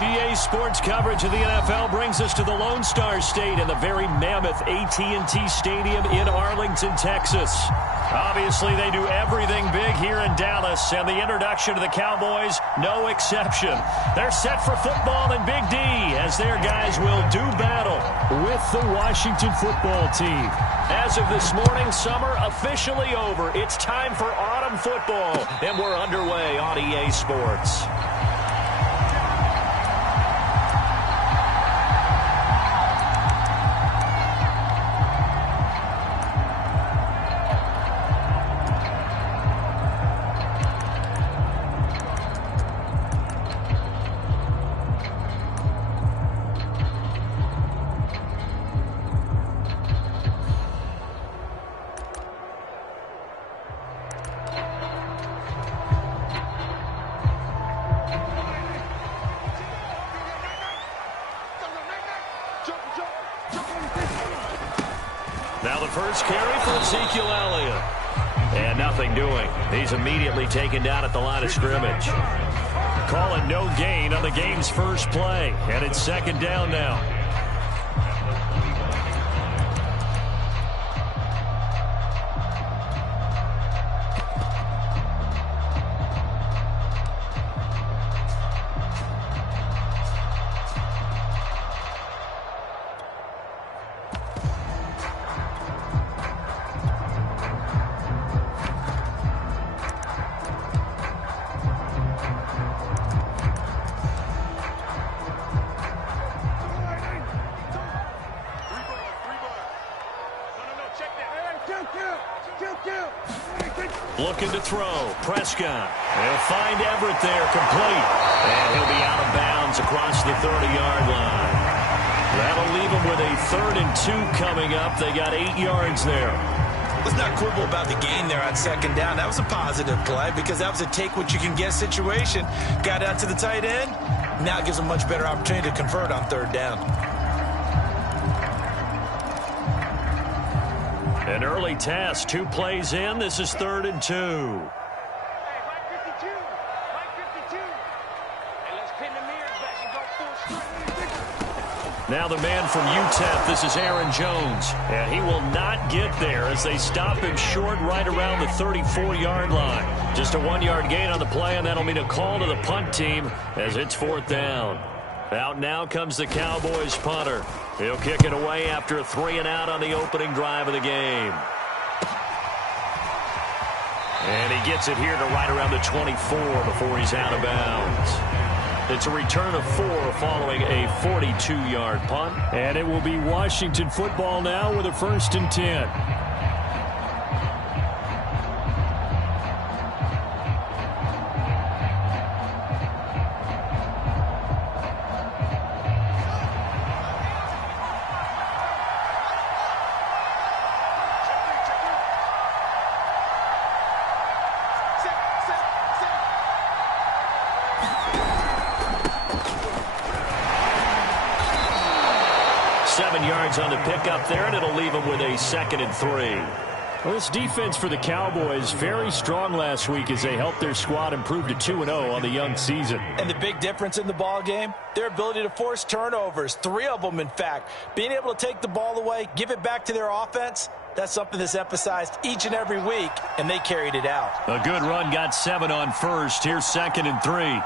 EA Sports coverage of the NFL brings us to the Lone Star State and the very mammoth AT&T Stadium in Arlington, Texas. Obviously, they do everything big here in Dallas, and the introduction to the Cowboys, no exception. They're set for football in Big D as their guys will do battle with the Washington football team. As of this morning, summer officially over. It's time for autumn football, and we're underway on EA Sports. Now the first carry for Ezekiel Elliott. And nothing doing. He's immediately taken down at the line of scrimmage. Calling no gain on the game's first play. And it's second down now. Looking to throw. Prescott. He'll find Everett there, complete. And he'll be out of bounds across the 30-yard line. That'll leave him with a 3rd and 2 coming up. They got 8 yards there. Let's not quibble about the gain there on second down. That was a positive play because that was a take-what-you-can-get situation. Got out to the tight end. Now it gives a much better opportunity to convert on 3rd down. An early test, 2 plays in. This is 3rd and 2. Now the man from UTEP, this is Aaron Jones. And he will not get there as they stop him short right around the 34-yard line. Just a 1-yard gain on the play, and that'll mean a call to the punt team as it's 4th down. Out now comes the Cowboys punter. He'll kick it away after a 3-and-out on the opening drive of the game. And he gets it here to right around the 24 before he's out of bounds. It's a return of 4 following a 42-yard punt. And it will be Washington football now with a 1st and 10. On the pickup there, and it'll leave him with a 2nd and 3. Well, this defense for the Cowboys very strong last week as they helped their squad improve to 2-0 on the young season. And the big difference in the ball game, their ability to force turnovers, 3 of them in fact. Being able to take the ball away, give it back to their offense, that's something that's emphasized each and every week, and they carried it out. A good run, got 7 on first. Here's 2nd and 3.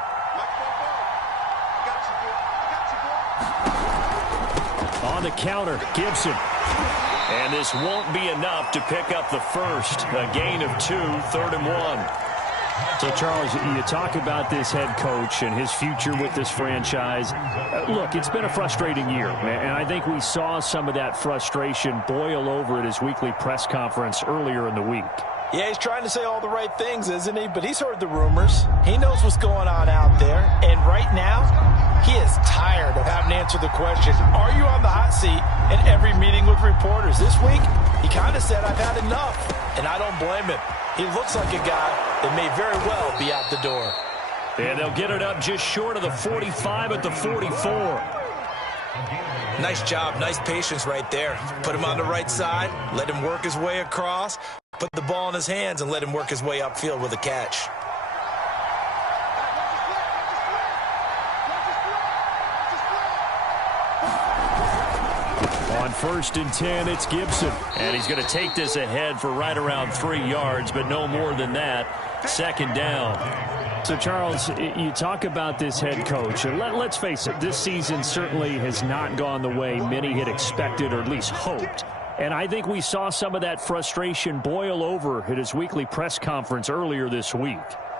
On the counter, Gibson. And this won't be enough to pick up the first. A gain of 2, 3rd and 1. So, Charles, you talk about this head coach and his future with this franchise. Look, it's been a frustrating year, and I think we saw some of that frustration boil over at his weekly press conference earlier in the week. Yeah, he's trying to say all the right things, isn't he? But he's heard the rumors. He knows what's going on out there. And right now, he is tired of having to answer the question, are you on the hot seat in every meeting with reporters? This week, he kind of said, I've had enough. And I don't blame him. He looks like a guy that may very well be out the door. And they'll get it up just short of the 45 at the 44. Nice job, nice patience right there. Put him on the right side, let him work his way across, put the ball in his hands and let him work his way upfield with a catch. On 1st and 10, it's Gibson. And he's going to take this ahead for right around 3 yards, but no more than that. 2nd down. So, Charles, you talk about this head coach. And let's face it, this season certainly has not gone the way many had expected or at least hoped. And I think we saw some of that frustration boil over at his weekly press conference earlier this week.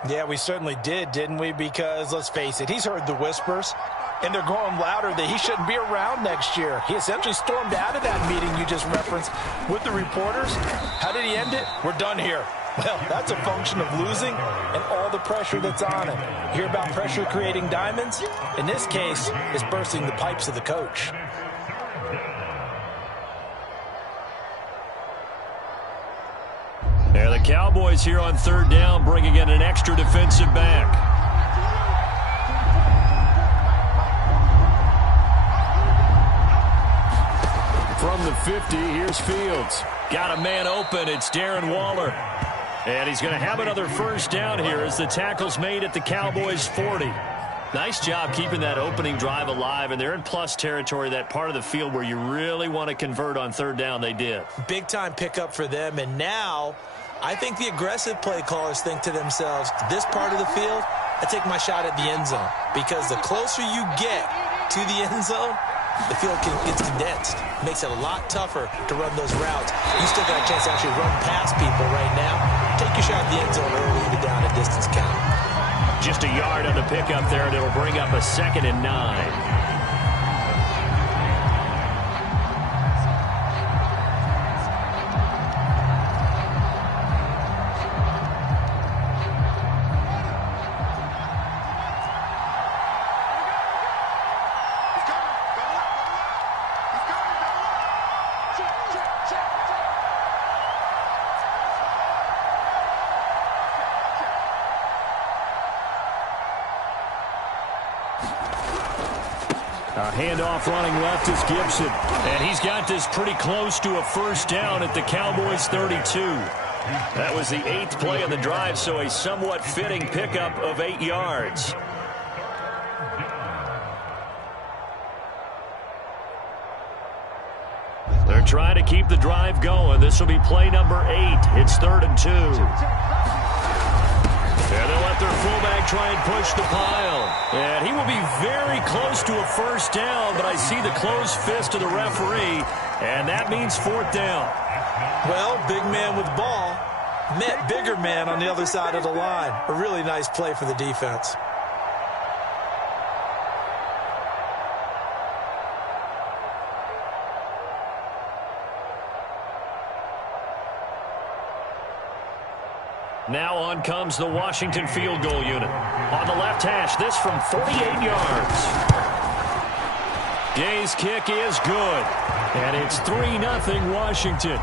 Yeah, we certainly did, didn't we? Because, let's face it, he's heard the whispers, and they're going louder that he shouldn't be around next year. He essentially stormed out of that meeting you just referenced with the reporters. How did he end it? We're done here. Well, that's a function of losing and all the pressure that's on him. You hear about pressure creating diamonds? In this case, it's bursting the pipes of the coach. Yeah, the Cowboys here on 3rd down, bringing in an extra defensive back. From the 50, here's Fields. Got a man open. It's Darren Waller. And he's going to have another 1st down here as the tackle's made at the Cowboys' 40. Nice job keeping that opening drive alive, and they're in plus territory, that part of the field where you really want to convert on 3rd down. They did. Big-time pickup for them, and now I think the aggressive play callers think to themselves, this part of the field, I take my shot at the end zone, because the closer you get to the end zone, the field gets condensed. Makes it a lot tougher to run those routes. You still got a chance to actually run past people right now. Take your shot at the end zone early and down a distance count. Just a yard on the pickup there, and it'll bring up a 2nd and 9. Handoff running left is Gibson. And he's got this pretty close to a 1st down at the Cowboys' 32. That was the 8th play of the drive, so a somewhat fitting pickup of 8 yards. They're trying to keep the drive going. This will be play number 8. It's 3rd and 2. And they'll let their fullback try and push the pile. And he will be very close to a 1st down, but I see the closed fist of the referee, and that means 4th down. Well, big man with ball met bigger man on the other side of the line. A really nice play for the defense. Now on comes the Washington field goal unit. On the left hash, this from 48 yards. Gay's kick is good. And it's 3-0 Washington.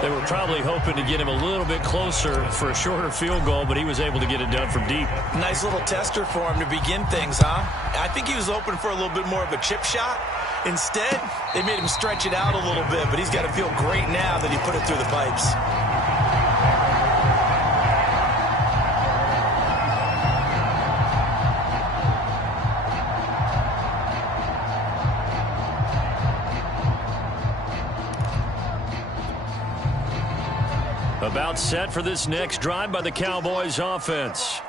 They were probably hoping to get him a little bit closer for a shorter field goal, but he was able to get it done from deep. Nice little tester for him to begin things, huh? I think he was open for a little bit more of a chip shot. Instead, they made him stretch it out a little bit, but he's got to feel great now that he put it through the pipes. About set for this next drive by the Cowboys offense.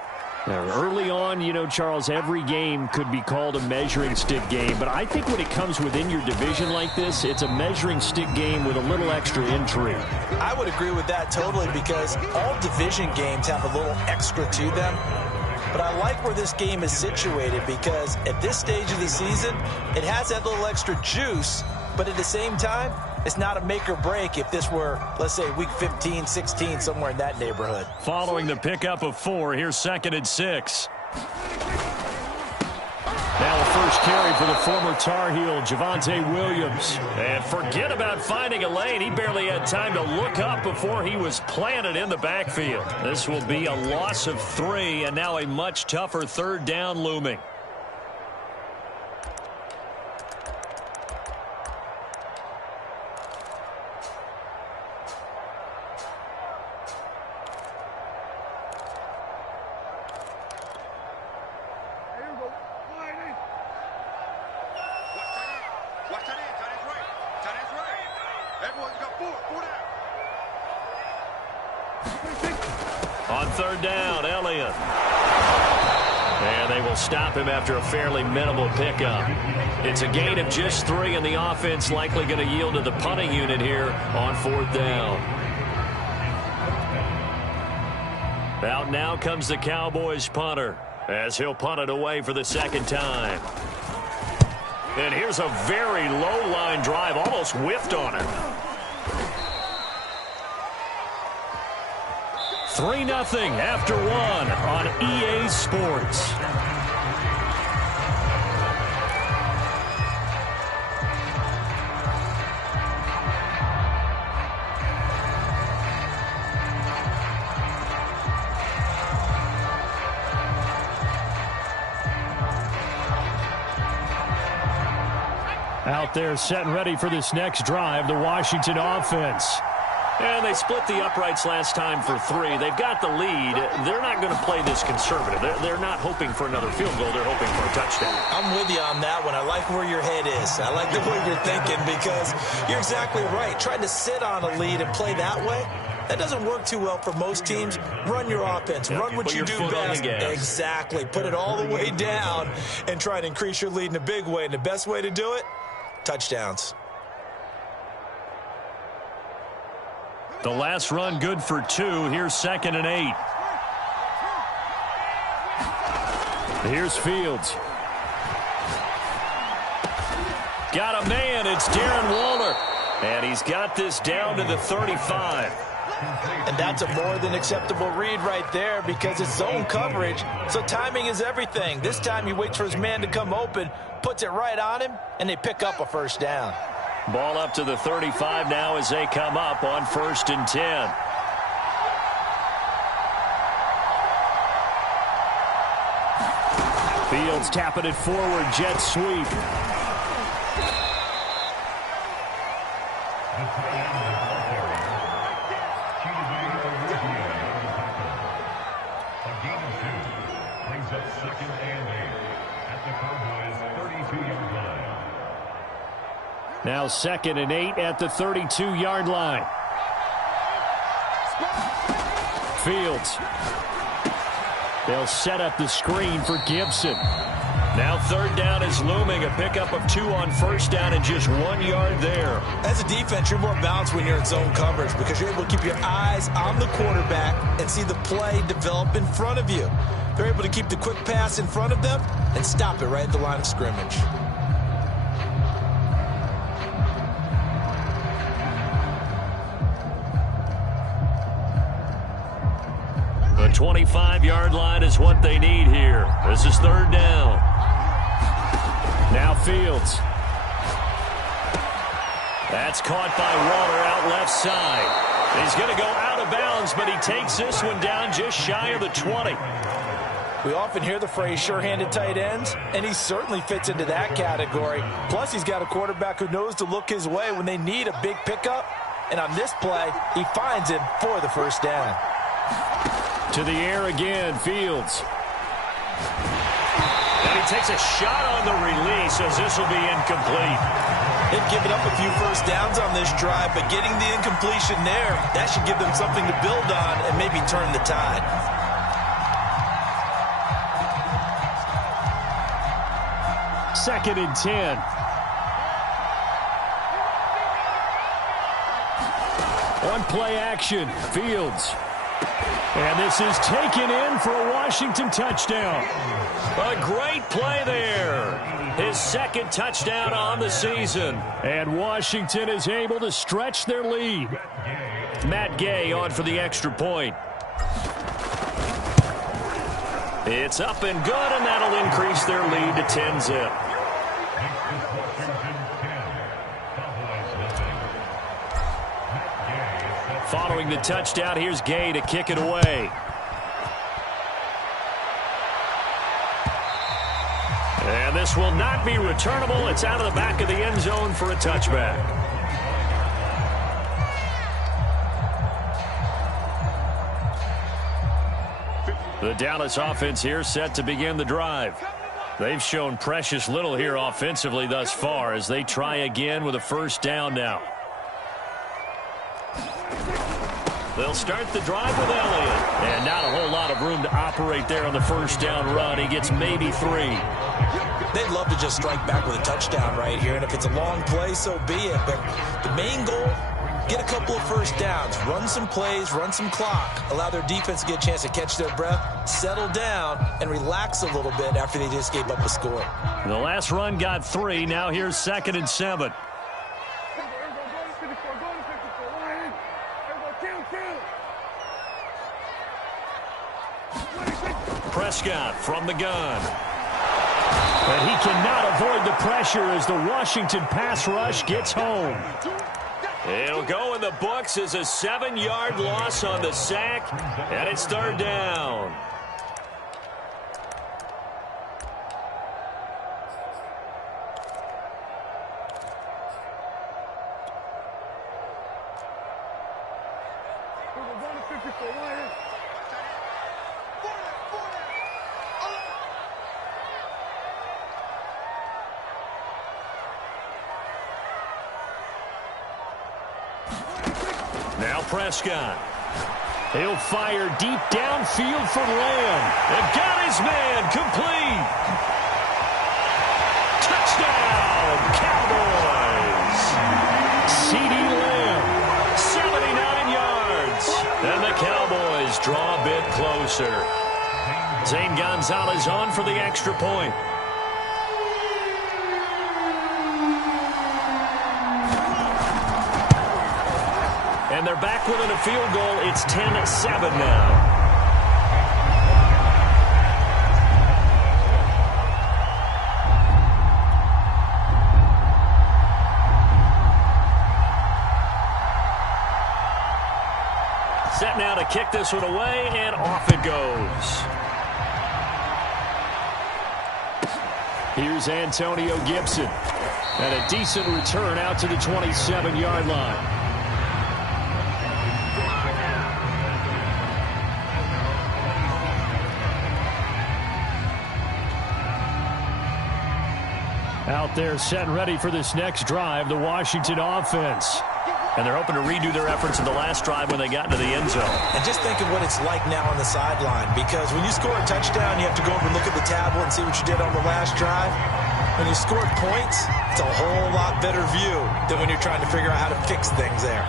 Now, early on, you know, Charles, every game could be called a measuring stick game. But I think when it comes within your division like this, it's a measuring stick game with a little extra intrigue. I would agree with that totally, because all division games have a little extra to them. But I like where this game is situated, because at this stage of the season, it has that little extra juice. But at the same time, it's not a make or break if this were, let's say, week 15, 16, somewhere in that neighborhood. Following the pickup of 4, here's 2nd and 6. Now the first carry for the former Tar Heel, Javonte Williams. And forget about finding a lane. He barely had time to look up before he was planted in the backfield. This will be a loss of 3, and now a much tougher 3rd down looming. On third down, Elliott. And they will stop him after a fairly minimal pickup. It's a gain of just 3, and the offense likely going to yield to the punting unit here on fourth down. Out now comes the Cowboys punter as he'll punt it away for the second time. And here's a very low line drive, almost whiffed on it. 3-0 after 1 on EA Sports. Out there set and ready for this next drive, the Washington offense. And they split the uprights last time for 3. They've got the lead. They're not going to play this conservative. They're not hoping for another field goal. They're hoping for a touchdown. I'm with you on that one. I like where your head is. I like the way you're thinking because you're exactly right. Trying to sit on a lead and play that way, that doesn't work too well for most teams. Run your offense. Run what you do best. Exactly. Put it all the way down and try to increase your lead in a big way. And the best way to do it, touchdowns. The last run good for 2. Here's 2nd and 8. Here's Fields. Got a man. It's Darren Waller. And he's got this down to the 35. And that's a more than acceptable read right there because it's zone coverage. So timing is everything. This time he waits for his man to come open, puts it right on him, and they pick up a first down. Ball up to the 35 now as they come up on 1st and 10. Fields tapping it forward, jet sweep. Brings up 2nd and 8 at the Cowboys' 32-yard line. Now 2nd and 8 at the 32-yard line. Fields. They'll set up the screen for Gibson. Now 3rd down is looming. A pickup of 2 on 1st down and just 1 yard there. As a defense, you're more balanced when you're in zone coverage because you're able to keep your eyes on the quarterback and see the play develop in front of you. They're able to keep the quick pass in front of them and stop it right at the line of scrimmage. The 25-yard line is what they need here. This is 3rd down. Now Fields. That's caught by Waller out left side. He's going to go out of bounds, but he takes this one down just shy of the 20. We often hear the phrase sure-handed tight ends, and he certainly fits into that category. Plus, he's got a quarterback who knows to look his way when they need a big pickup. And on this play, he finds him for the first down. To the air again, Fields. And he takes a shot on the release as this will be incomplete. They've given up a few first downs on this drive, but getting the incompletion there, that should give them something to build on and maybe turn the tide. Second and 10. One play action, Fields. And this is taken in for a Washington touchdown. A great play there. His 2nd touchdown on the season. And Washington is able to stretch their lead. Matt Gay on for the extra point. It's up and good, and that'll increase their lead to 10-zip. Following the touchdown, here's Gay to kick it away. And this will not be returnable. It's out of the back of the end zone for a touchback. The Dallas offense here set to begin the drive. They've shown precious little here offensively thus far as they try again with a first down now. They'll start the drive with Elliott. And not a whole lot of room to operate there on the first down run. He gets maybe 3. They'd love to just strike back with a touchdown right here. And if it's a long play, so be it. But the main goal, get a couple of first downs, run some plays, run some clock, allow their defense to get a chance to catch their breath, settle down, and relax a little bit after they just gave up a score. The last run got 3. Now here's 2nd and 7. Prescott from the gun. But he cannot avoid the pressure as the Washington pass rush gets home. It'll go in the books as a 7-yard loss on the sack, and it's 3rd down. Now Prescott. He'll fire deep downfield for Lamb. And got his man complete. Touchdown, Cowboys. CeeDee Lamb, 79 yards. And the Cowboys draw a bit closer. Zane Gonzalez on for the extra point. And they're back within a field goal. It's 10-7 now. Set now to kick this one away, and off it goes. Here's Antonio Gibson. And a decent return out to the 27-yard line. Out there set and ready for this next drive, the Washington offense. And they're hoping to redo their efforts in the last drive when they got into the end zone. And just think of what it's like now on the sideline, because when you score a touchdown, you have to go over and look at the tablet and see what you did on the last drive. When you scored points, it's a whole lot better view than when you're trying to figure out how to fix things there.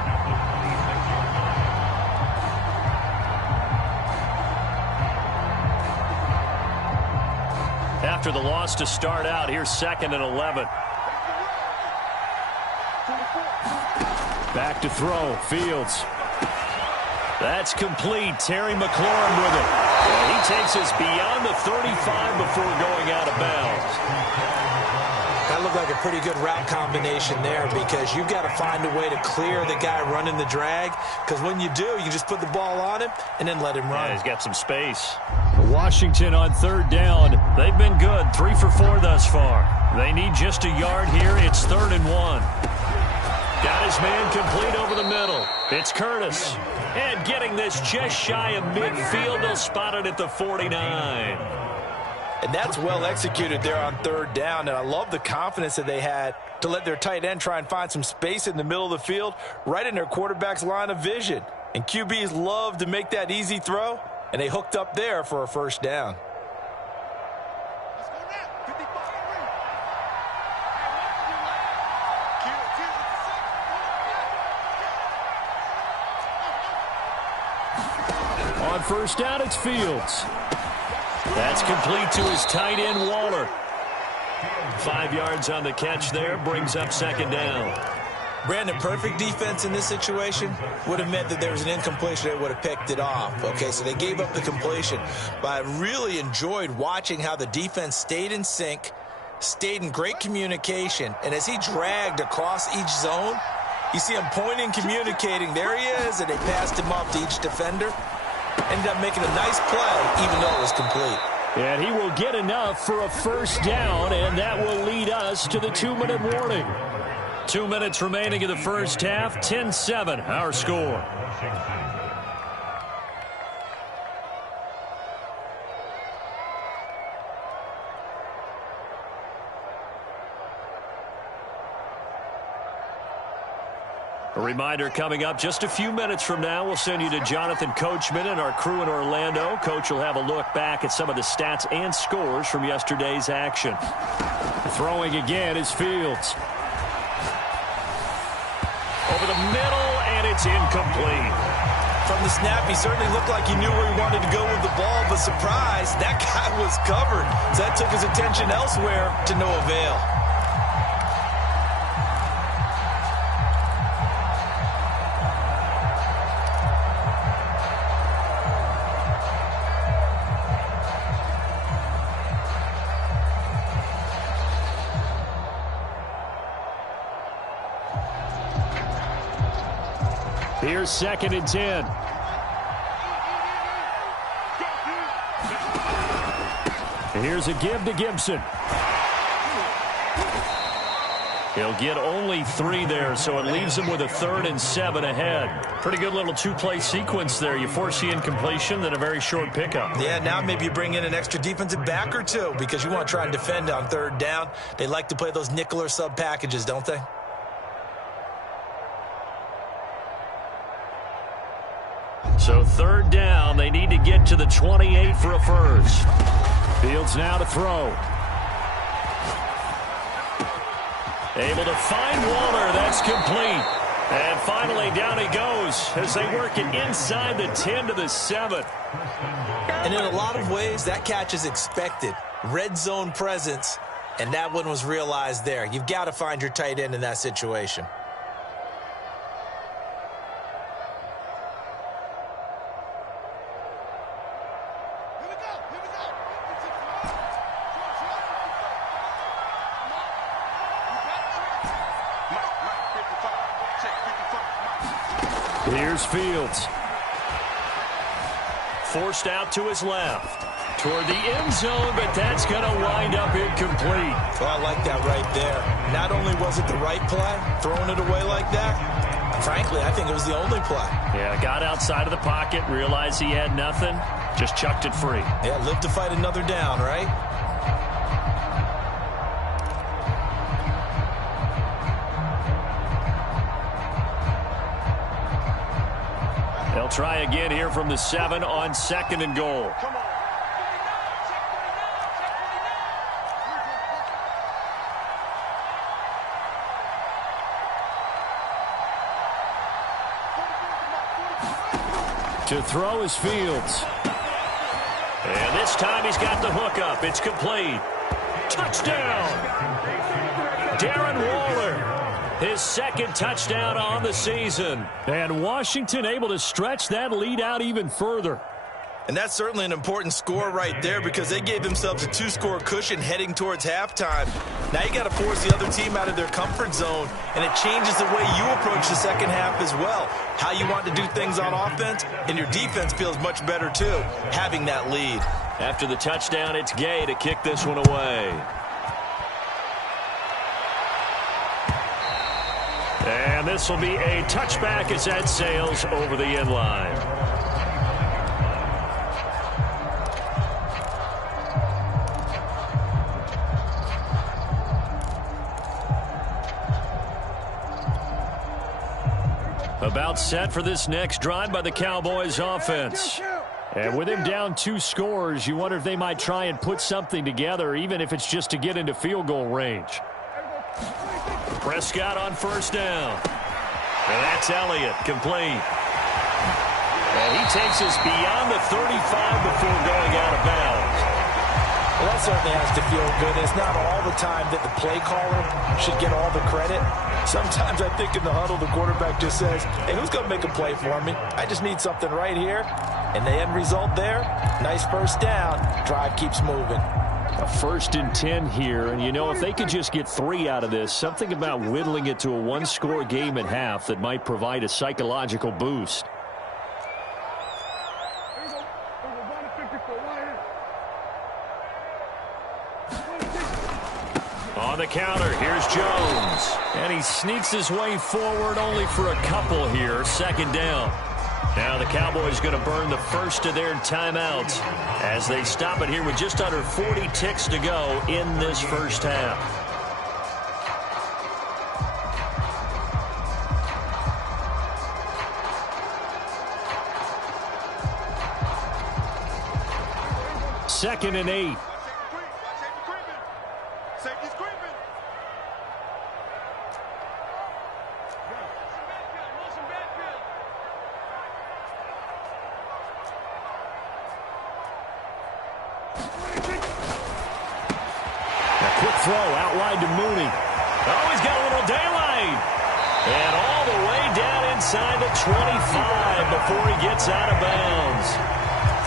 After the loss to start out, here's 2nd and 11. Back to throw, Fields. That's complete. Terry McLaurin with it. And he takes us beyond the 35 before going out of bounds. That looked like a pretty good route combination there, because you've got to find a way to clear the guy running the drag, because when you do, you just put the ball on him and then let him run. Yeah, he's got some space. Washington on 3rd down. They've been good, 3 for 4 thus far. They need just a yard here. It's 3rd and 1. Got his man complete over the middle. It's Curtis. And getting this just shy of midfield, they'll spot it at the 49. And that's well executed there on 3rd down. And I love the confidence that they had to let their tight end try and find some space in the middle of the field, right in their quarterback's line of vision. And QBs love to make that easy throw, and they hooked up there for a 1st down. On 1st down, it's Fields. That's complete to his tight end, Waller. 5 yards on the catch there, brings up 2nd down. Brandon, perfect defense in this situation would have meant that there was an incompletion. They would have picked it off. Okay, so they gave up the completion. But I really enjoyed watching how the defense stayed in sync, stayed in great communication, and as he dragged across each zone, you see him pointing, communicating. There he is, and they passed him off to each defender. Ended up making a nice play, even though it was complete. And he will get enough for a 1st down, and that will lead us to the 2-minute warning. 2 minutes remaining in the first half, 10-7, our score. A reminder coming up just a few minutes from now, we'll send you to Jonathan Coachman and our crew in Orlando. Coach will have a look back at some of the stats and scores from yesterday's action. Throwing again is Fields. Over the middle, and it's incomplete. From the snap, he certainly looked like he knew where he wanted to go with the ball, but surprise, that guy was covered. So that took his attention elsewhere to no avail. Here's 2nd and 10. Here's a give to Gibson. He'll get only 3 there, so it leaves him with a 3rd and 7 ahead. Pretty good little 2-play sequence there. You force the incompletion, then a very short pickup. Yeah, now maybe you bring in an extra defensive back or two because you want to try and defend on 3rd down. They like to play those nickel or sub packages, don't they? So 3rd down, they need to get to the 28 for a first. Fields now to throw. Able to find Waller. That's complete. And finally, down he goes as they work it inside the 10 to the 7. And in a lot of ways, that catch is expected. Red zone presence, and that one was realized there. You've got to find your tight end in that situation. Here's Fields. Forced out to his left. Toward the end zone, but that's going to wind up incomplete. Well, I like that right there. Not only was it the right play, throwing it away like that, frankly, I think it was the only play. Yeah, got outside of the pocket, realized he had nothing, just chucked it free. Yeah, live to fight another down, right? They'll try again here from the 7 on 2nd and goal. To throw is Fields. And this time he's got the hook up. It's complete. Touchdown! Darren Waller. His 2nd touchdown on the season. And Washington able to stretch that lead out even further. And that's certainly an important score right there because they gave themselves a 2-score cushion heading towards halftime. Now you got to force the other team out of their comfort zone, and it changes the way you approach the second half as well. How you want to do things on offense, and your defense feels much better too, having that lead. After the touchdown, it's Gay to kick this one away. And this will be a touchback as that sails over the end line. About set for this next drive by the Cowboys offense. And with him down 2 scores, you wonder if they might try and put something together, even if it's just to get into field goal range. Prescott on 1st down. And that's Elliott, complete. And he takes us beyond the 35 before going out of bounds. Well, that certainly has to feel good. It's not all the time that the play caller should get all the credit. Sometimes I think in the huddle, the quarterback just says, hey, who's going to make a play for me? I just need something right here. And the end result there, nice 1st down. Drive keeps moving. A 1st and 10 here, and you know, if they could just get 3 out of this, something about whittling it to a 1-score game at half that might provide a psychological boost. On the counter, here's Jones. And he sneaks his way forward only for a couple here. 2nd down. Now the Cowboys going to burn the first of their timeouts as they stop it here with just under 40 ticks to go in this first half. 2nd and 8. Quick throw out wide to Mooney. Oh, he's got a little daylight. And all the way down inside the 25 before he gets out of bounds.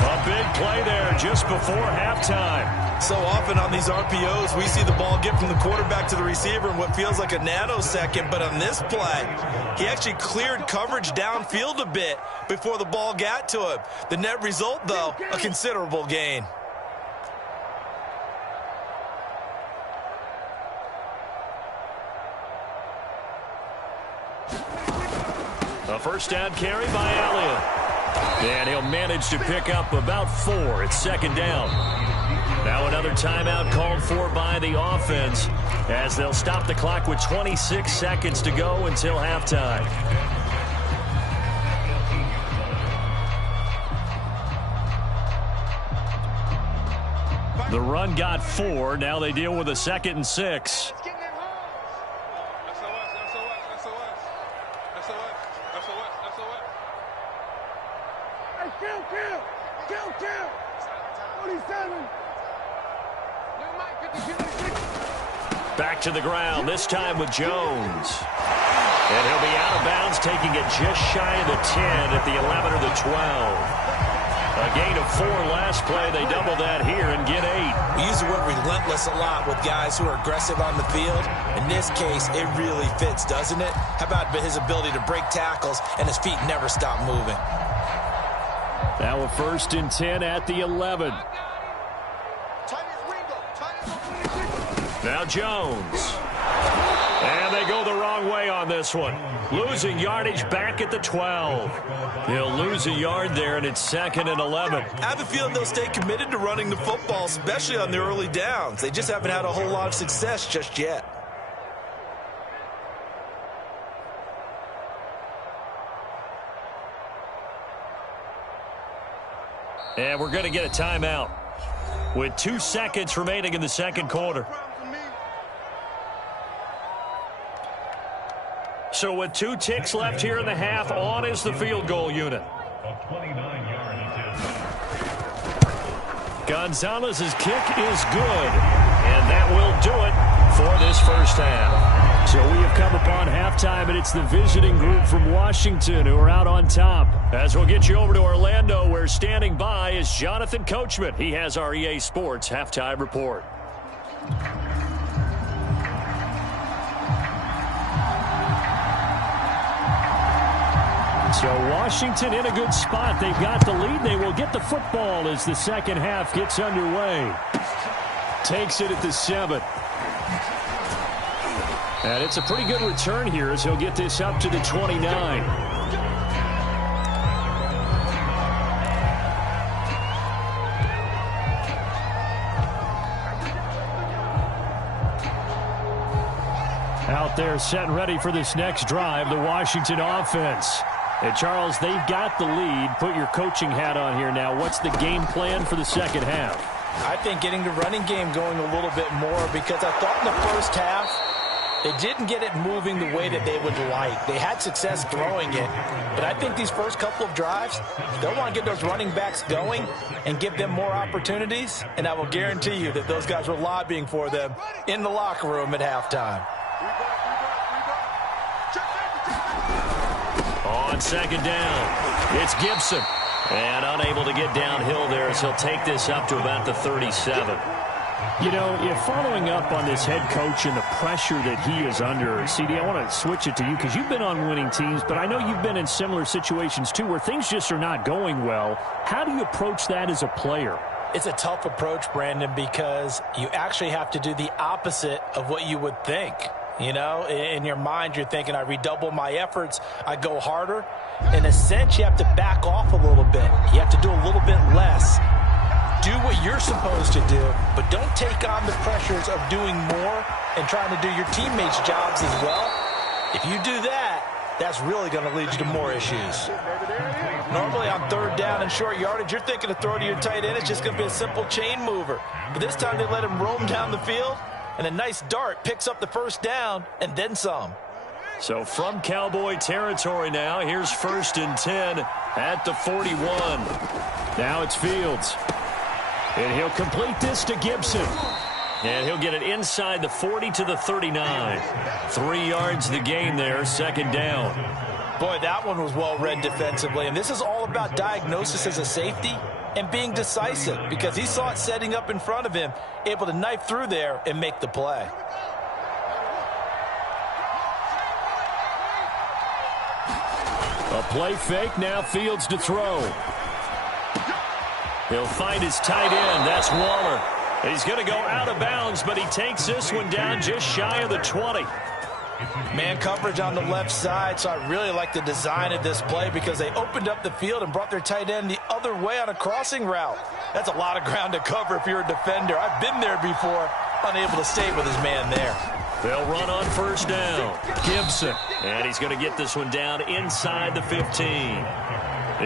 A big play there just before halftime. So often on these RPOs, we see the ball get from the quarterback to the receiver in what feels like a nanosecond. But on this play, he actually cleared coverage downfield a bit before the ball got to him. The net result, though, a considerable gain. A first down carry by Elliott. And he'll manage to pick up about 4. It's 2nd down. Now another timeout called for by the offense as they'll stop the clock with 26 seconds to go until halftime. The run got 4. Now they deal with a 2nd and 6. Back to the ground, this time with Jones. And he'll be out of bounds, taking it just shy of the 10 at the 11 or the 12. A gain of 4 last play. They double that here and get 8. We use the word relentless a lot with guys who are aggressive on the field. In this case, it really fits, doesn't it? How about his ability to break tackles and his feet never stop moving? Now a 1st and 10 at the 11. Now Jones. And they go the wrong way on this one. Losing yardage back at the 12. He'll lose a yard there, and it's 2nd and 11. I have a feeling they'll stay committed to running the football, especially on the early downs. They just haven't had a whole lot of success just yet. And we're going to get a timeout with 2 seconds remaining in the 2nd quarter. So with 2 ticks left here in the half, on is the field goal unit. Gonzalez's kick is good, and that will do it for this first half. So we have come upon halftime, and it's the visiting group from Washington who are out on top. As we'll get you over to Orlando, where standing by is Jonathan Coachman. He has our EA Sports halftime report. So Washington in a good spot. They've got the lead. They will get the football as the 2nd half gets underway. Takes it at the 7. And it's a pretty good return here as he'll get this up to the 29. Out there set and ready for this next drive, the Washington offense. And Charles, they've got the lead. Put your coaching hat on here now. What's the game plan for the 2nd half? I think getting the running game going a little bit more, because I thought in the first half they didn't get it moving the way that they would like. They had success throwing it, but I think these first couple of drives, they'll want to get those running backs going and give them more opportunities, and I will guarantee you that those guys were lobbying for them in the locker room at halftime. On 2nd down, it's Gibson. And unable to get downhill there as he'll take this up to about the 37. You know, following up on this head coach and the pressure that he is under, CD, I want to switch it to you because you've been on winning teams, but I know you've been in similar situations too where things just are not going well. How do you approach that as a player? It's a tough approach, Brandon, because you actually have to do the opposite of what you would think. You know, in your mind, you're thinking, I redouble my efforts, I go harder. In a sense, you have to back off a little bit. You have to do a little bit less. Do what you're supposed to do, but don't take on the pressures of doing more and trying to do your teammates' jobs as well. If you do that, that's really going to lead you to more issues. Normally on third down and short yardage, you're thinking to throw to your tight end. It's just going to be a simple chain mover. But this time they let him roam down the field, and a nice dart picks up the first down and then some. So from Cowboy territory now, here's 1st and 10 at the 41. Now it's Fields. And he'll complete this to Gibson. And he'll get it inside the 40 to the 39. 3 yards the gain there, 2nd down. Boy, that one was well read defensively. And this is all about diagnosis as a safety and being decisive, because he saw it setting up in front of him, able to knife through there and make the play. A play fake, now Fields to throw. He'll find his tight end, that's Waller. He's going to go out of bounds, but he takes this one down just shy of the 20. Man coverage on the left side, so I really like the design of this play because they opened up the field and brought their tight end the other way on a crossing route. That's a lot of ground to cover if you're a defender. I've been there before, unable to stay with his man there. They'll run on 1st down. Gibson. And he's going to get this one down inside the 15.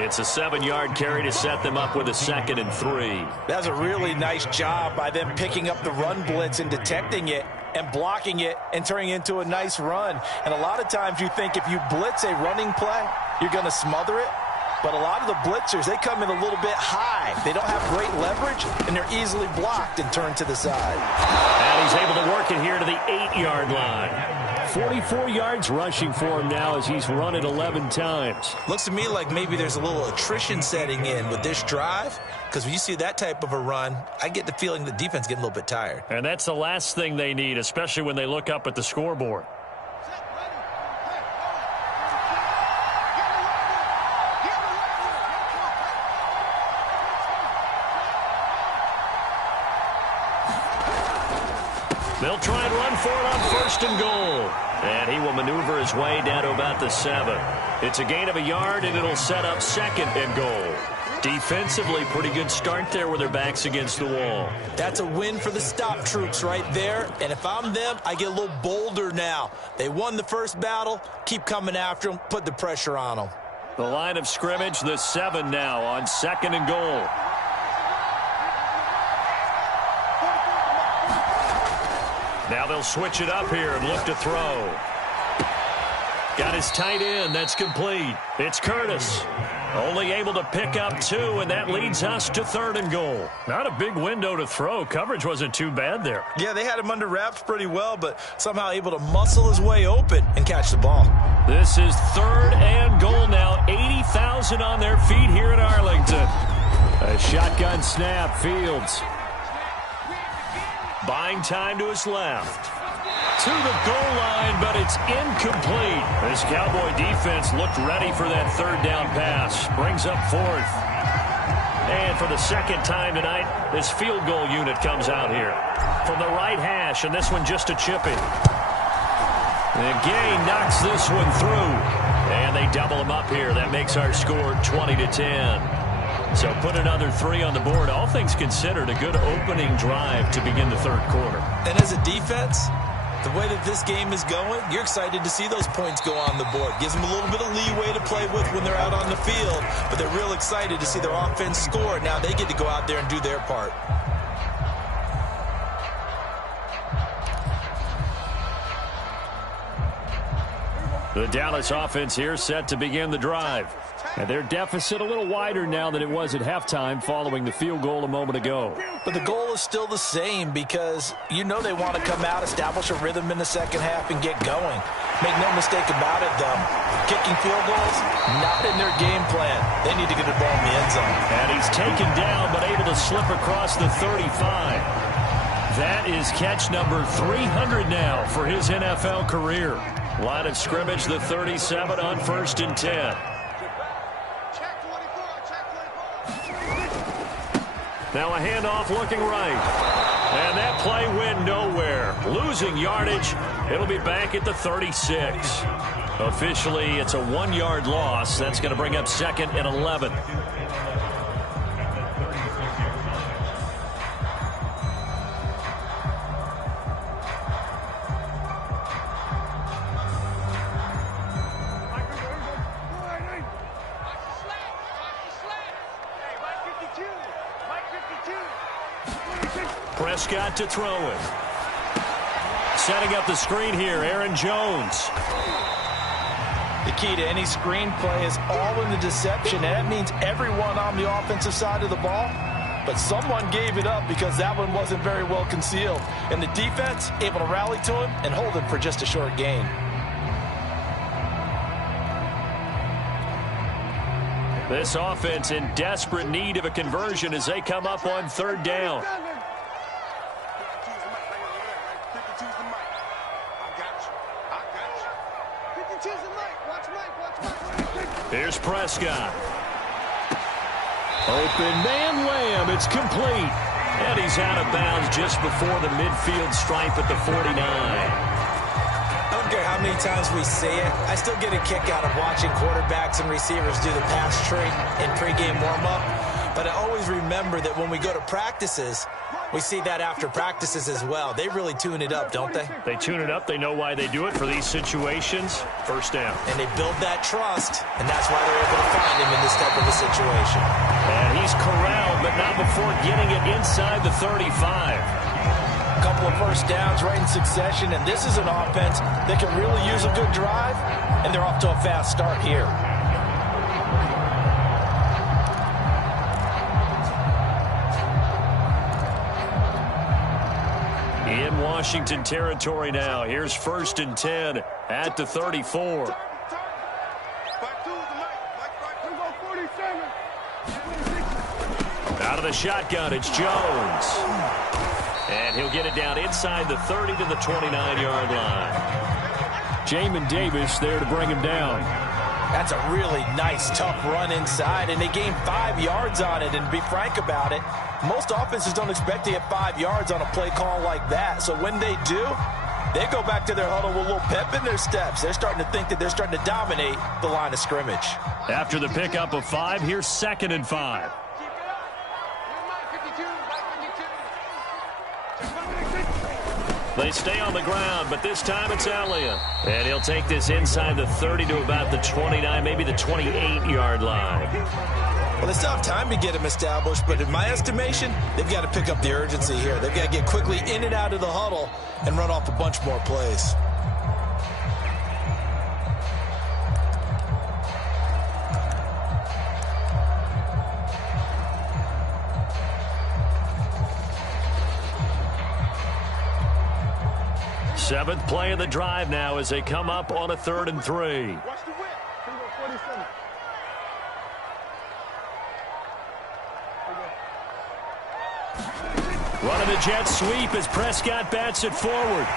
It's a 7-yard carry to set them up with a 2nd and 3. That's a really nice job by them picking up the run blitz and detecting it and blocking it and turning it into a nice run. And a lot of times you think if you blitz a running play, you're going to smother it. But a lot of the blitzers, they come in a little bit high. They don't have great leverage, and they're easily blocked and turned to the side. And he's able to work it here to the 8-yard line. 44 yards rushing for him now as he's run it 11 times. Looks to me like maybe there's a little attrition setting in with this drive, because when you see that type of a run, I get the feeling the defense getting a little bit tired. And that's the last thing they need, especially when they look up at the scoreboard. They'll try and run for it on 1st and goal. And he will maneuver his way down to about the 7. It's a gain of a yard, and it'll set up 2nd and goal. Defensively, pretty good start there with their backs against the wall. That's a win for the stop troops right there. And if I'm them, I get a little bolder now. They won the first battle. Keep coming after them. Put the pressure on them. The line of scrimmage, the 7 now on 2nd and goal. Now they'll switch it up here and look to throw. Got his tight end. That's complete. It's Curtis. Only able to pick up 2, and that leads us to 3rd and goal. Not a big window to throw. Coverage wasn't too bad there. Yeah, they had him under wraps pretty well, but somehow able to muscle his way open and catch the ball. This is 3rd and goal now. 80,000 on their feet here in Arlington. A shotgun snap. Fields. Buying time to his left. To the goal line, but it's incomplete. This Cowboy defense looked ready for that 3rd down pass. Brings up 4th. And for the 2nd time tonight, this field goal unit comes out here. From the right hash, and this one just a chip in. And Gay knocks this one through. And they double him up here. That makes our score 20-10. So put another 3 on the board. All things considered, a good opening drive to begin the 3rd quarter. And as a defense, the way that this game is going, you're excited to see those points go on the board. Gives them a little bit of leeway to play with when they're out on the field, but they're real excited to see their offense score. Now they get to go out there and do their part. The Dallas offense here set to begin the drive. And their deficit a little wider now than it was at halftime following the field goal a moment ago. But the goal is still the same because you know they want to come out, establish a rhythm in the 2nd half, and get going. Make no mistake about it, though. Kicking field goals, not in their game plan. They need to get the ball in the end zone. And he's taken down but able to slip across the 35. That is catch number 300 now for his NFL career. Line of scrimmage, the 37 on 1st and 10. Now a handoff looking right. And that play went nowhere. Losing yardage. It'll be back at the 36. Officially, it's a 1-yard loss. That's going to bring up 2nd and 11. Prescott to throw it. Setting up the screen here, Aaron Jones. The key to any screen play is all in the deception, and that means everyone on the offensive side of the ball. But someone gave it up because that one wasn't very well concealed. And the defense able to rally to him and hold him for just a short gain. This offense in desperate need of a conversion as they come up on third down. Here's Prescott. Open man Lamb. It's complete. And he's out of bounds just before the midfield stripe at the 49. I don't care how many times we see it. I still get a kick out of watching quarterbacks and receivers do the pass tree in pregame warm-up. But I always remember that when we go to practices, we see that after practices as well. They really tune it up, don't they? They tune it up. They know why they do it for these situations. First down. And they build that trust, and that's why they're able to find him in this type of a situation. And he's corralled, but not before getting it inside the 35. A couple of first downs right in succession, and this is an offense that can really use a good drive, and they're off to a fast start here. In Washington territory now. Here's 1st and 10 at the 34. Out of the shotgun, it's Jones. And he'll get it down inside the 30 to the 29-yard line. Jamin Davis there to bring him down. That's a really nice, tough run inside, and they gained 5 yards on it. And to be frank about it, most offenses don't expect to get 5 yards on a play call like that. So when they do, they go back to their huddle with a little pep in their steps. They're starting to think that they're starting to dominate the line of scrimmage. After the pickup of 5, here's 2nd and 5. They stay on the ground, but this time it's Elliott. And he'll take this inside the 30 to about the 29, maybe the 28-yard line. Well, they still have time to get him established, but in my estimation, they've got to pick up the urgency here. They've got to get quickly in and out of the huddle and run off a bunch more plays. Seventh play of the drive now as they come up on a 3rd and 3. Running the jet sweep as Prescott bats it forward.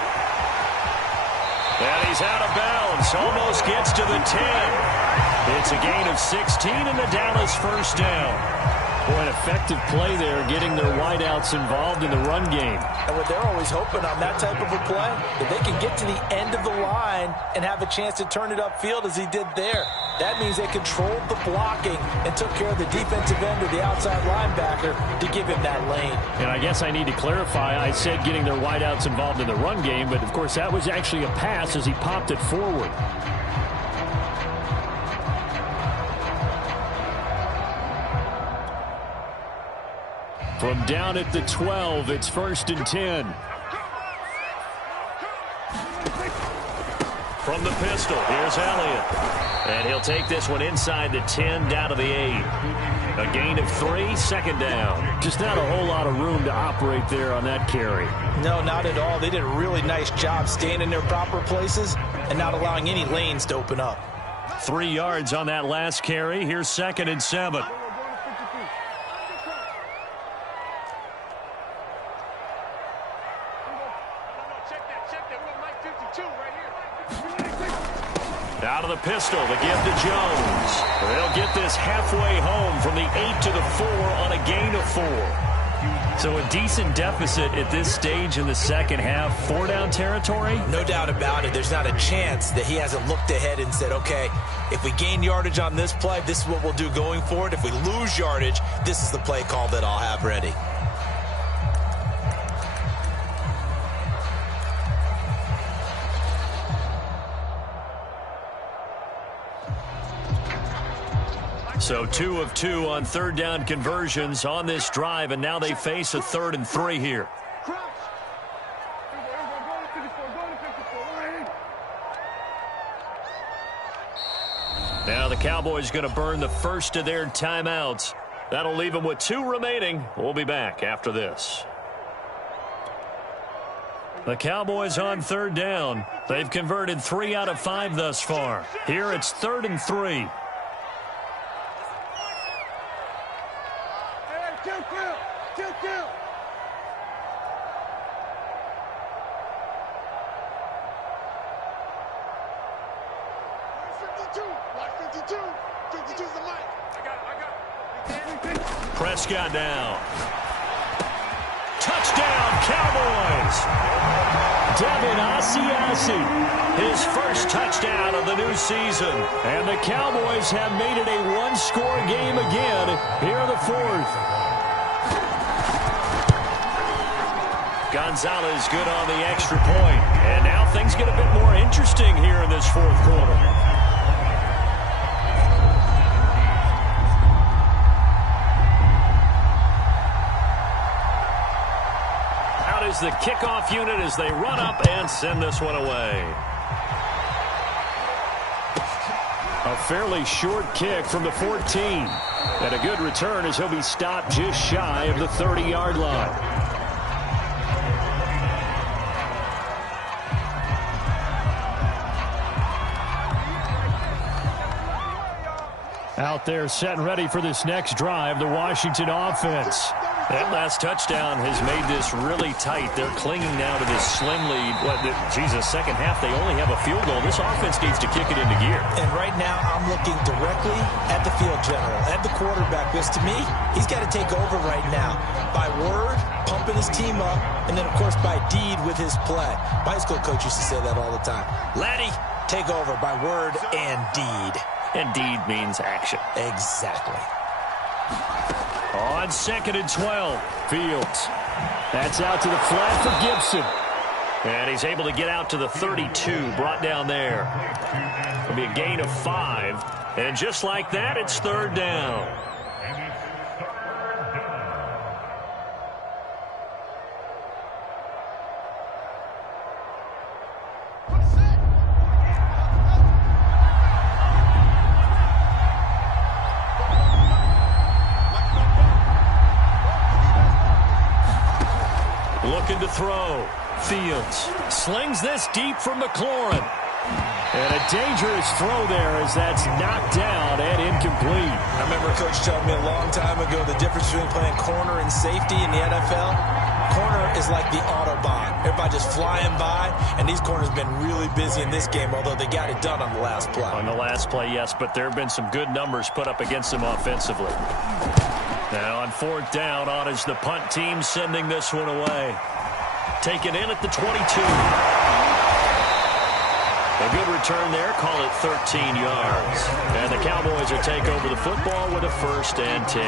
And he's out of bounds. Almost gets to the 10. It's a gain of 16 and the Dallas first down. Boy, an effective play there, getting their wideouts involved in the run game. And what they're always hoping on that type of a play, that they can get to the end of the line and have a chance to turn it upfield as he did there. That means they controlled the blocking and took care of the defensive end or the outside linebacker to give him that lane. And I guess I need to clarify, I said getting their wideouts involved in the run game, but of course that was actually a pass as he popped it forward. From down at the 12, it's 1st and 10. From the pistol, here's Elliott. And he'll take this one inside the 10, down to the 8. A gain of 3, 2nd down. Just not a whole lot of room to operate there on that carry. No, not at all. They did a really nice job staying in their proper places and not allowing any lanes to open up. 3 yards on that last carry. Here's 2nd and 7. Out of the pistol, the give to Jones. They'll get this halfway home from the 8 to the 4 on a gain of 4. So a decent deficit at this stage in the second half. 4-down territory? No doubt about it. There's not a chance that he hasn't looked ahead and said, okay, if we gain yardage on this play, this is what we'll do going forward. If we lose yardage, this is the play call that I'll have ready. So 2 of 2 on third down conversions on this drive, and now they face a 3rd and 3 here. Now the Cowboys going to burn the first of their timeouts. That'll leave them with 2 remaining. We'll be back after this. The Cowboys on third down. They've converted 3 out of 5 thus far. Here it's 3rd and 3. Prescott down. Touchdown, Cowboys! Devin Asiasi, his first touchdown of the new season. And the Cowboys have made it a one-score game again here in the 4th. Gonzalez good on the extra point. And now things get a bit more interesting here in this 4th quarter. Is the kickoff unit as they run up and send this one away. A fairly short kick from the 14. And a good return as he'll be stopped just shy of the 30-yard line. Out there set and ready for this next drive, the Washington offense. That last touchdown has made this really tight. They're clinging now to this slim lead. Second half, they only have a field goal. This offense needs to kick it into gear. And right now, I'm looking directly at the field general, at the quarterback, because to me, he's got to take over right now. By word, pumping his team up, and then, of course, by deed with his play. My high school coach used to say that all the time. Laddie, take over by word and deed. And deed means action. Exactly. On 2nd and 12, Fields. That's out to the flat for Gibson. And he's able to get out to the 32, brought down there. It'll be a gain of 5. And just like that, it's 3rd down. Looking to throw. Fields slings this deep from McLaurin. And a dangerous throw there as that's knocked down and incomplete. I remember Coach telling me a long time ago the difference between playing corner and safety in the NFL. Corner is like the Autobahn. Everybody just flying by, and these corners have been really busy in this game, although they got it done on the last play. On the last play, yes, but there have been some good numbers put up against them offensively. Now on 4th down, on is the punt team sending this one away. Taken in at the 22. A good return there, call it 13 yards. And the Cowboys will take over the football with a 1st and 10.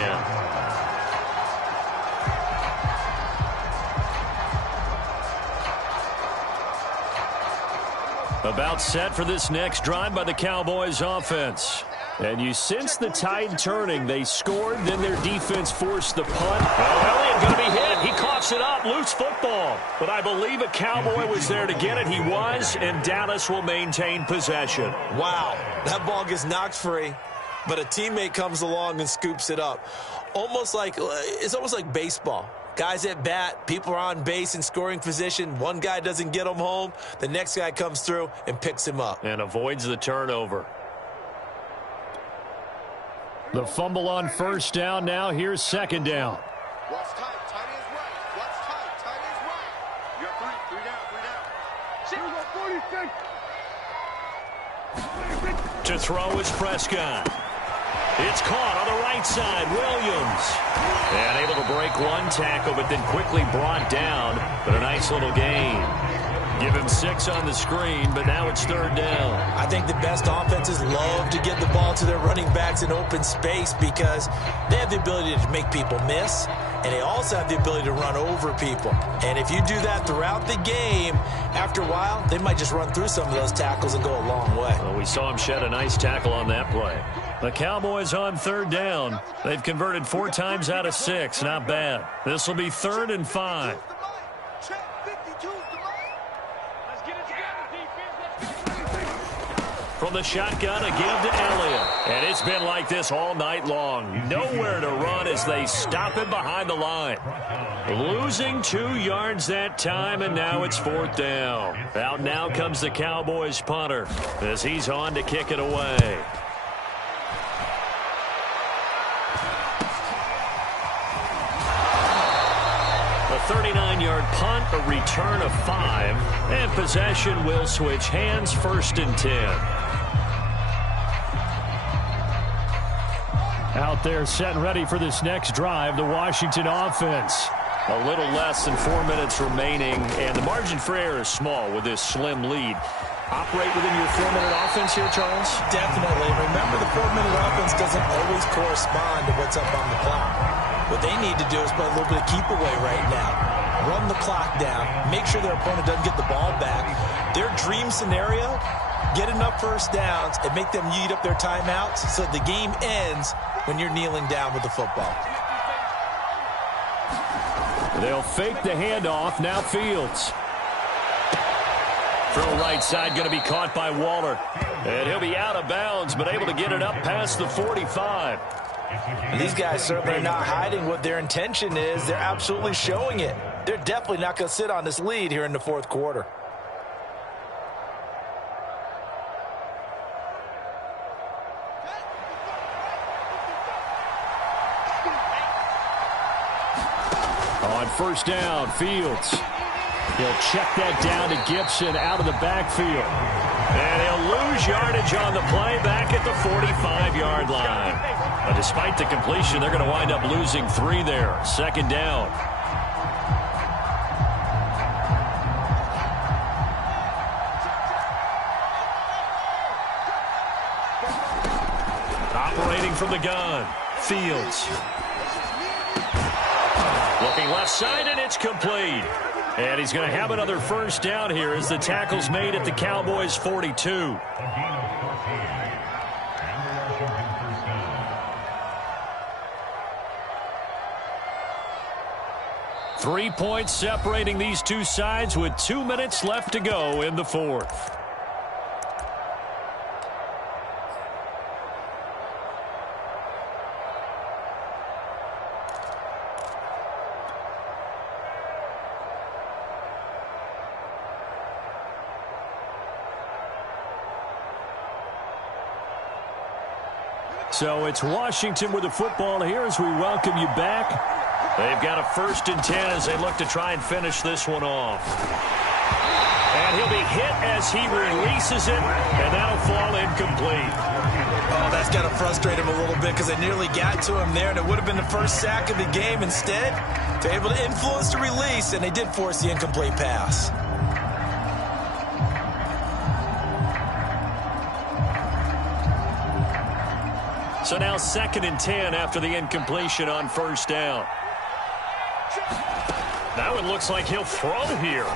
About set for this next drive by the Cowboys offense. And you sense the tide turning. They scored, then their defense forced the punt. Well, Elliott going to be hit. He coughs it up. Loose football. But I believe a Cowboy was there to get it. He was, and Dallas will maintain possession. Wow. That ball gets knocked free, but a teammate comes along and scoops it up. It's almost like baseball. Guys at bat, people are on base in scoring position. One guy doesn't get him home. The next guy comes through and picks him up. And avoids the turnover. The fumble on 1st down. Now here's 2nd down. Watch tight. Tight is right. Watch tight. Tight is right. You got 3 down. 3 down. To throw is Prescott. It's caught on the right side. Williams. And able to break one tackle, but then quickly brought down. But a nice little gain. Give him 6 on the screen, but now it's 3rd down. I think the best offenses love to get the ball to their running backs in open space because they have the ability to make people miss, and they also have the ability to run over people. And if you do that throughout the game, after a while, they might just run through some of those tackles and go a long way. Well, we saw him shed a nice tackle on that play. The Cowboys on third down. They've converted 4 times out of 6. Not bad. This will be 3rd and 5. From the shotgun, a give to Elliott. And it's been like this all night long. Nowhere to run as they stop him behind the line. Losing 2 yards that time, and now it's 4th down. Out now comes the Cowboys punter as he's on to kick it away. A 39-yard punt, a return of 5, and possession will switch hands, 1st and 10. Out there set and ready for this next drive, the Washington offense. A little less than 4 minutes remaining, and the margin for error is small with this slim lead. Operate within your 4-minute offense here, Charles? Definitely. Remember, the 4-minute offense doesn't always correspond to what's up on the clock. What they need to do is play a little bit of keep away right now. Run the clock down. Make sure their opponent doesn't get the ball back. Their dream scenario, get enough first downs and make them eat up their timeouts so the game ends when you're kneeling down with the football. They'll fake the handoff. Now Fields. Throw right side going to be caught by Waller. And he'll be out of bounds, but able to get it up past the 45. And these guys certainly are not hiding what their intention is. They're absolutely showing it. They're definitely not going to sit on this lead here in the 4th quarter. On 1st down, Fields. He'll check that down to Gibson out of the backfield. And he'll lose yardage on the play back at the 45-yard line. But despite the completion, they're going to wind up losing 3 there. 2nd down. Operating from the gun, Fields. Looking left side, and it's complete. And he's going to have another 1st down here as the tackle's made at the Cowboys' 42. 3 points separating these two sides with 2 minutes left to go in the 4th. So it's Washington with the football here as we welcome you back. They've got a 1st and 10 as they look to try and finish this one off. And he'll be hit as he releases it, and that'll fall incomplete. Oh, that's got to frustrate him a little bit because they nearly got to him there, and it would have been the 1st sack of the game. Instead, they're able to influence the release, and they did force the incomplete pass. So now 2nd and 10 after the incompletion on 1st down. That one looks like he'll throw here.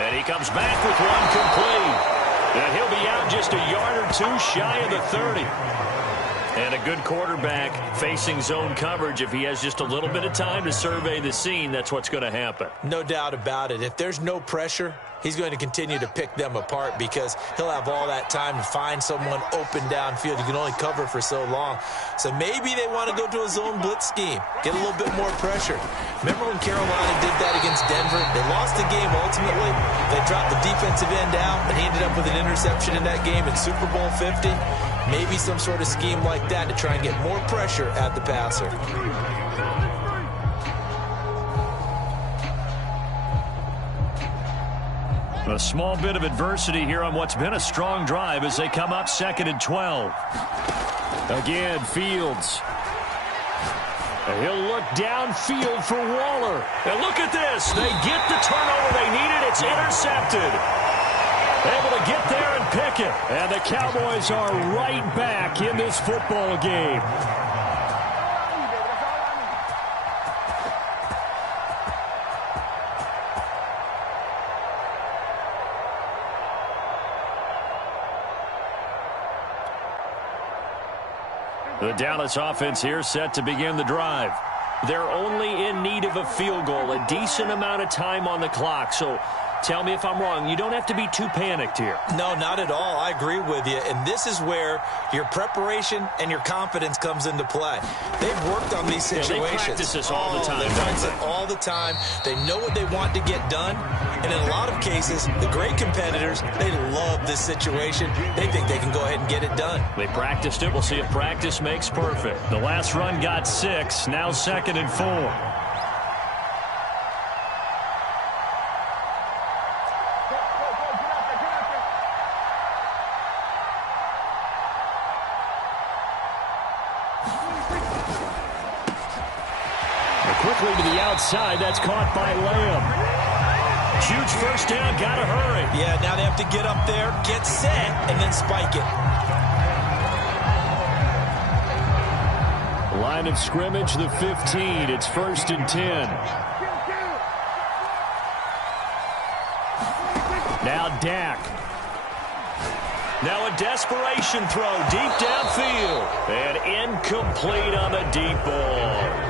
And he comes back with one complete. And he'll be out just a yard or 2 shy of the 30. And a good quarterback facing zone coverage. If he has just a little bit of time to survey the scene, that's what's going to happen. No doubt about it. If there's no pressure, he's going to continue to pick them apart because he'll have all that time to find someone open downfield. You can only cover for so long. So maybe they want to go to a zone blitz scheme, get a little bit more pressure. Remember when Carolina did that against Denver? They lost the game ultimately. They dropped the defensive end out, and he ended up with an interception in that game in Super Bowl 50. Maybe some sort of scheme like that to try and get more pressure at the passer. A small bit of adversity here on what's been a strong drive as they come up 2nd and 12. Again, Fields. He'll look downfield for Waller. And look at this. They get the turnover they needed. It's intercepted. Able to get there and pick it. And the Cowboys are right back in this football game. The Dallas offense here set to begin the drive. They're only in need of a field goal, a decent amount of time on the clock. So tell me if I'm wrong. You don't have to be too panicked here. No, not at all. I agree with you. And this is where your preparation and your confidence comes into play. They've worked on these situations. Yeah, they practice this all the time. They practice it all the time. They know what they want to get done. And in a lot of cases, the great competitors, they love this situation. They think they can go ahead and get it done. They practiced it. We'll see if practice makes perfect. The last run got 6. Now 2nd and 4. Quickly to the outside. That's caught by Lamb. Huge first down. Got to hurry. Yeah, now they have to get up there, get set, and then spike it. Line of scrimmage, the 15. It's 1st and 10. Now Dak. Now a desperation throw deep downfield. And incomplete on the deep ball.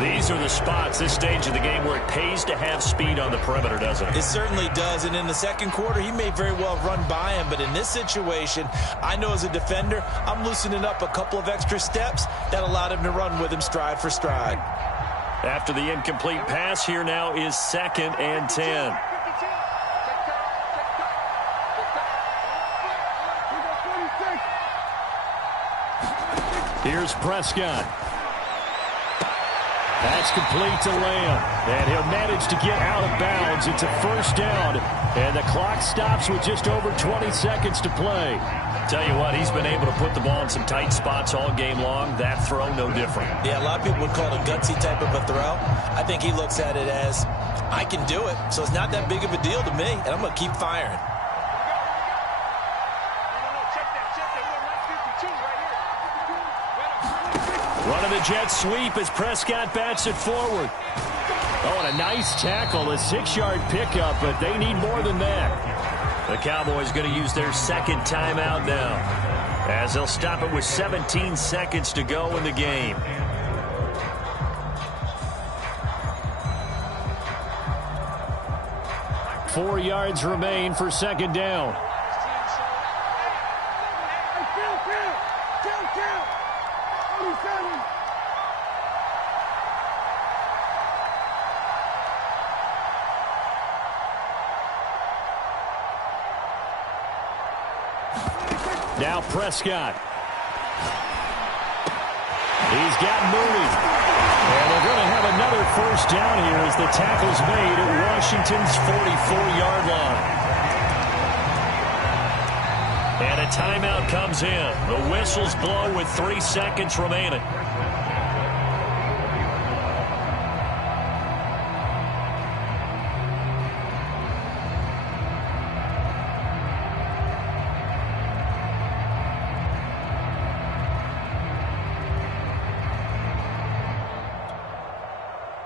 These are the spots, this stage of the game, where it pays to have speed on the perimeter, doesn't it? It certainly does. And in the second quarter, he may very well run by him. But in this situation, I know as a defender, I'm loosening up a couple of extra steps that allowed him to run with him stride for stride. After the incomplete pass, here now is 2nd and 10. Here's Prescott. That's complete to Lamb. And he'll manage to get out of bounds. It's a 1st down. And the clock stops with just over 20 seconds to play. Tell you what, he's been able to put the ball in some tight spots all game long. That throw, no different. Yeah, a lot of people would call it a gutsy type of a throw. I think he looks at it as, I can do it, so it's not that big of a deal to me, and I'm going to keep firing. Running the jet sweep as Prescott bats it forward. Oh, and a nice tackle, a 6-yard pickup, but they need more than that. The Cowboys going to use their 2nd timeout now, as they'll stop it with 17 seconds to go in the game. Four yards remain for 2nd down. Now Prescott. He's got Mooney. And they're going to have another 1st down here as the tackle's made at Washington's 44-yard line. And a timeout comes in. The whistles blow with 3 seconds remaining.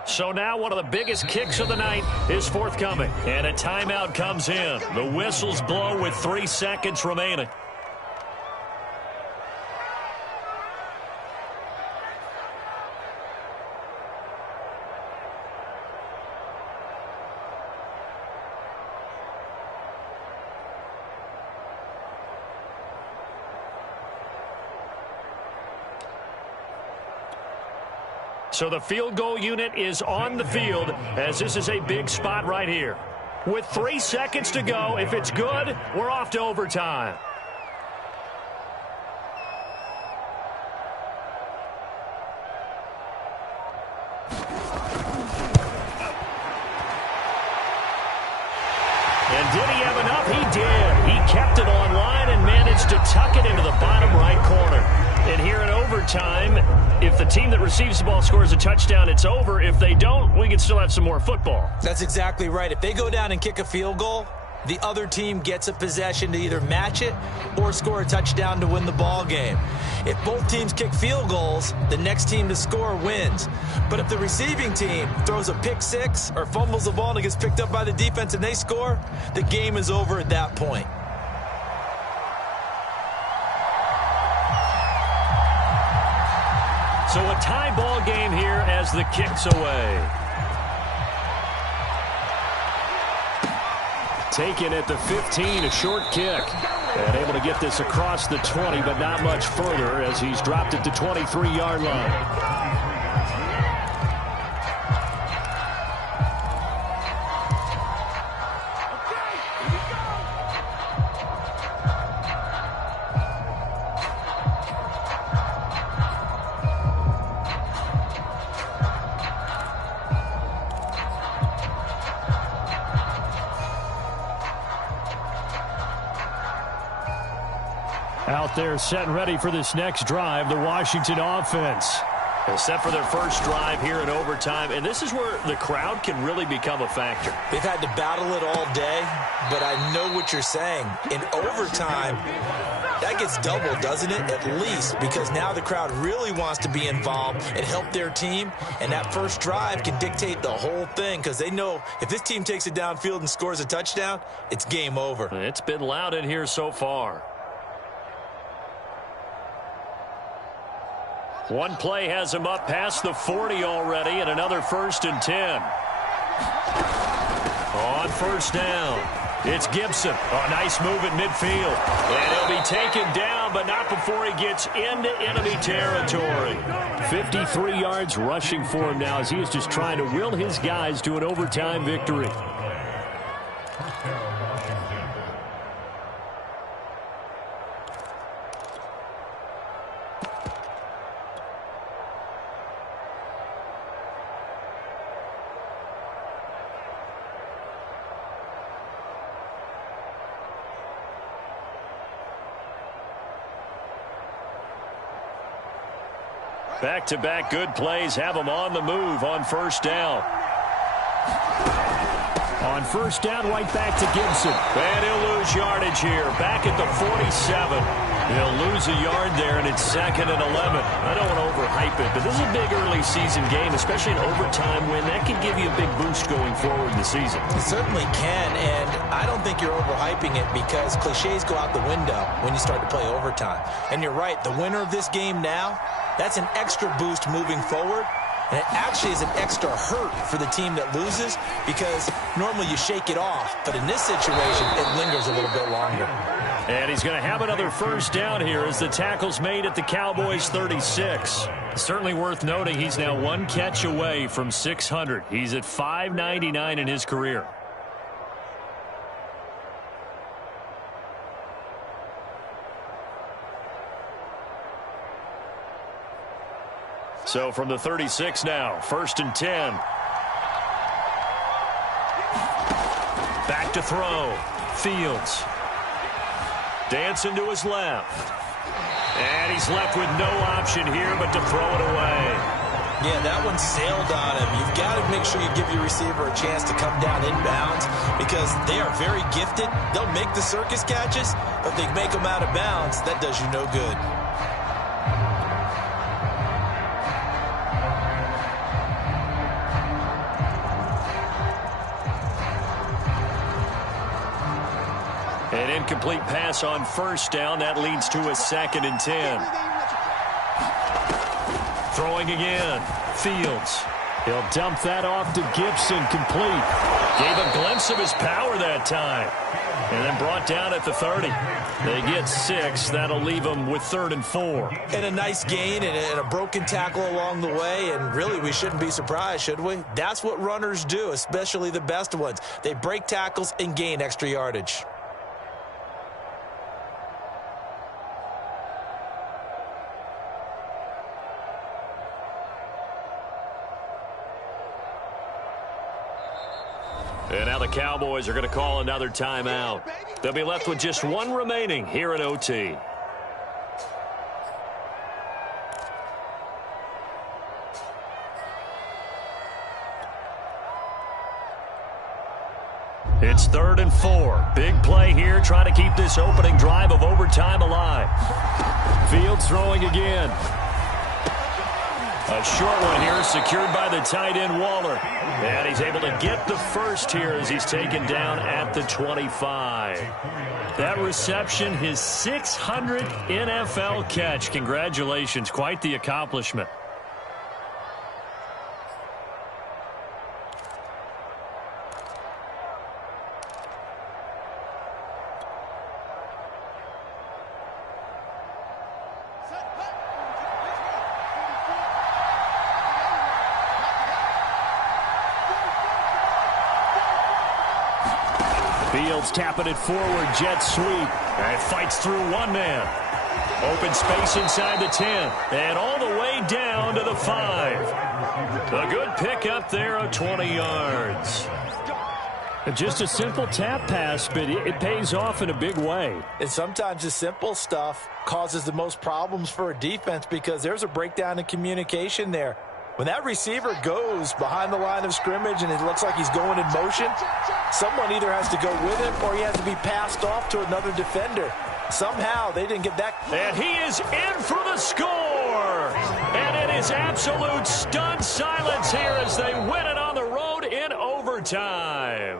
So now one of the biggest kicks of the night is forthcoming. And a timeout comes in. The whistles blow with 3 seconds remaining. So the field goal unit is on the field, as this is a big spot right here. With 3 seconds to go, if it's good, we're off to overtime. And did he have enough? He did. He kept it on line and managed to tuck it into the bottom right corner. And here in overtime, if the team that receives the ball scores a touchdown, it's over. If they don't, we can still have some more football. That's exactly right. If they go down and kick a field goal, the other team gets a possession to either match it or score a touchdown to win the ball game. If both teams kick field goals, the next team to score wins. But if the receiving team throws a pick six or fumbles the ball and it gets picked up by the defense and they score, the game is over at that point. So a tie ball game here as the kick's away. Taken at the 15, a short kick. And able to get this across the 20, but not much further as he's dropped it to 23-yard line. Out there set and ready for this next drive, the Washington offense. Set for their first drive here in overtime, and this is where the crowd can really become a factor. They've had to battle it all day, but I know what you're saying. In overtime, that gets doubled, doesn't it? At least, because now the crowd really wants to be involved and help their team, and that first drive can dictate the whole thing because they know if this team takes it downfield and scores a touchdown, it's game over. It's been loud in here so far. One play has him up past the 40 already, and another 1st and 10. On first down, it's Gibson. A nice move at midfield. And he'll be taken down, but not before he gets into enemy territory. 53 yards rushing for him now as he is just trying to will his guys to an overtime victory. Back-to-back good plays have them on the move on first down. On first down, right back to Gibson. And he'll lose yardage here. Back at the 47. He'll lose a yard there, and it's 2nd and 11. I don't want to overhype it, but this is a big early season game, especially an overtime win. That could give you a big boost going forward in the season. It certainly can, and I don't think you're overhyping it because cliches go out the window when you start to play overtime. And you're right, the winner of this game now, that's an extra boost moving forward. And it actually is an extra hurt for the team that loses because normally you shake it off. But in this situation, it lingers a little bit longer. And he's going to have another first down here as the tackle's made at the Cowboys 36. Certainly worth noting he's now one catch away from 600. He's at 599 in his career. So from the 36 now, 1st and 10. Back to throw. Fields. Dancing to his left. And he's left with no option here but to throw it away. Yeah, that one sailed on him. You've got to make sure you give your receiver a chance to come down inbounds because they are very gifted. They'll make the circus catches, but if they make them out of bounds, that does you no good. An incomplete pass on first down. That leads to a 2nd and 10. Throwing again. Fields. He'll dump that off to Gibson. Complete. Gave a glimpse of his power that time. And then brought down at the 30. They get 6. That'll leave them with 3rd and 4. And a nice gain and a broken tackle along the way. And really, we shouldn't be surprised, should we? That's what runners do, especially the best ones. They break tackles and gain extra yardage. And now the Cowboys are going to call another timeout. They'll be left with just one remaining here in OT. It's 3rd and 4. Big play here, trying to keep this opening drive of overtime alive. Fields throwing again. A short one here, secured by the tight end Waller. And he's able to get the first here as he's taken down at the 25. That reception, his 600th NFL catch. Congratulations, quite the accomplishment. Fields tapping it forward, jet sweep, and fights through one man. Open space inside the 10, and all the way down to the 5. A good pickup there of 20 yards. Just a simple tap pass, but it pays off in a big way. And sometimes the simple stuff causes the most problems for a defense because there's a breakdown in communication there. When that receiver goes behind the line of scrimmage and it looks like he's going in motion, someone either has to go with him or he has to be passed off to another defender. Somehow they didn't get that. And he is in for the score. And it is absolute stunned silence here as they win it on the road in overtime.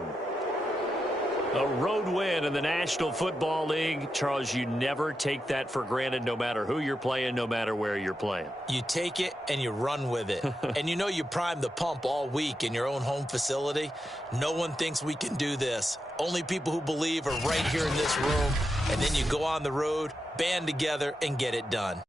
A road win in the National Football League. Charles, you never take that for granted no matter who you're playing, no matter where you're playing. You take it and you run with it. And you know you primed the pump all week in your own home facility. No one thinks we can do this. Only people who believe are right here in this room. And then you go on the road, band together, and get it done.